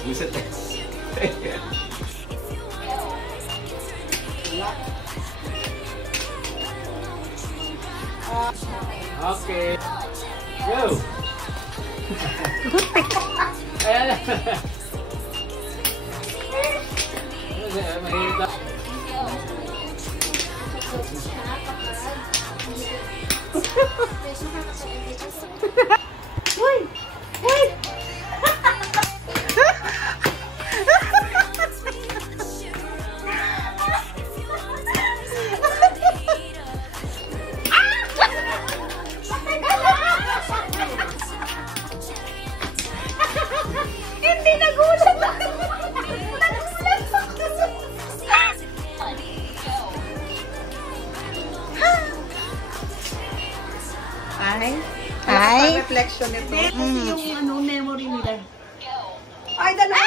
Buset eh. Okay. Go! Ayan. Mahirap. Uy! Uy! Hindi nagulat ako. Nagulat ako. Ay. Ay. Reflection nito. Kasi yung ano, memory nila. Ay, dala!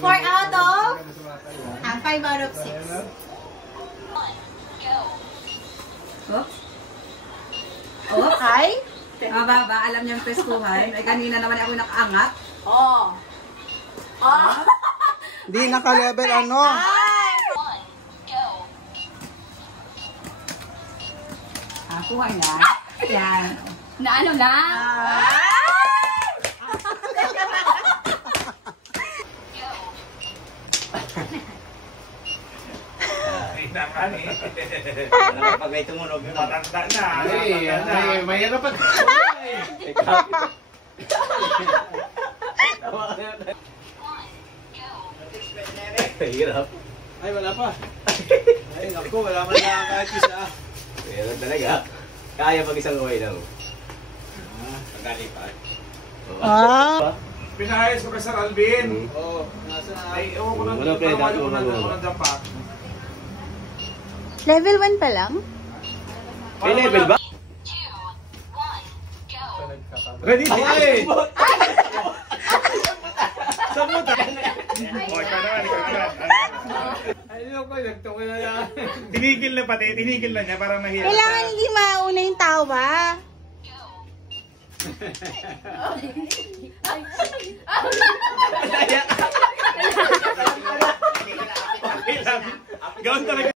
Four out of? 5 out of 6. Oh? Oh, ay? Mababa, alam niyang preskuhan. Ay, kanina naman ako nakaangat. Oh. Oh. Di naka-level ano? Kuha na. Yan. Na ano na? Naman eh. Pag may tumunog, matanda na. Ay, mahirap pa. Hirap. Ay, wala pa. Ay, naku, wala man lang kahit isa. Hirap talaga. Kaya pag isang uwi daw. Pagkalipat. Ah. Pinahayos ko kay Sir Alvin. Oo. Nasa na. Ay, ewan ko lang. Wala pa, dati ko wala. ng dapa. Level 1 pa lang? May level ba? Ready? Ay! Sabuta! Oy, ka naman, ikaw naman. Ay, ko, nagtukoy na yan. Tinigil na pati, tinigil na niya para mahirap. Kailangan hindi mauna yung tawa. Gawin talaga.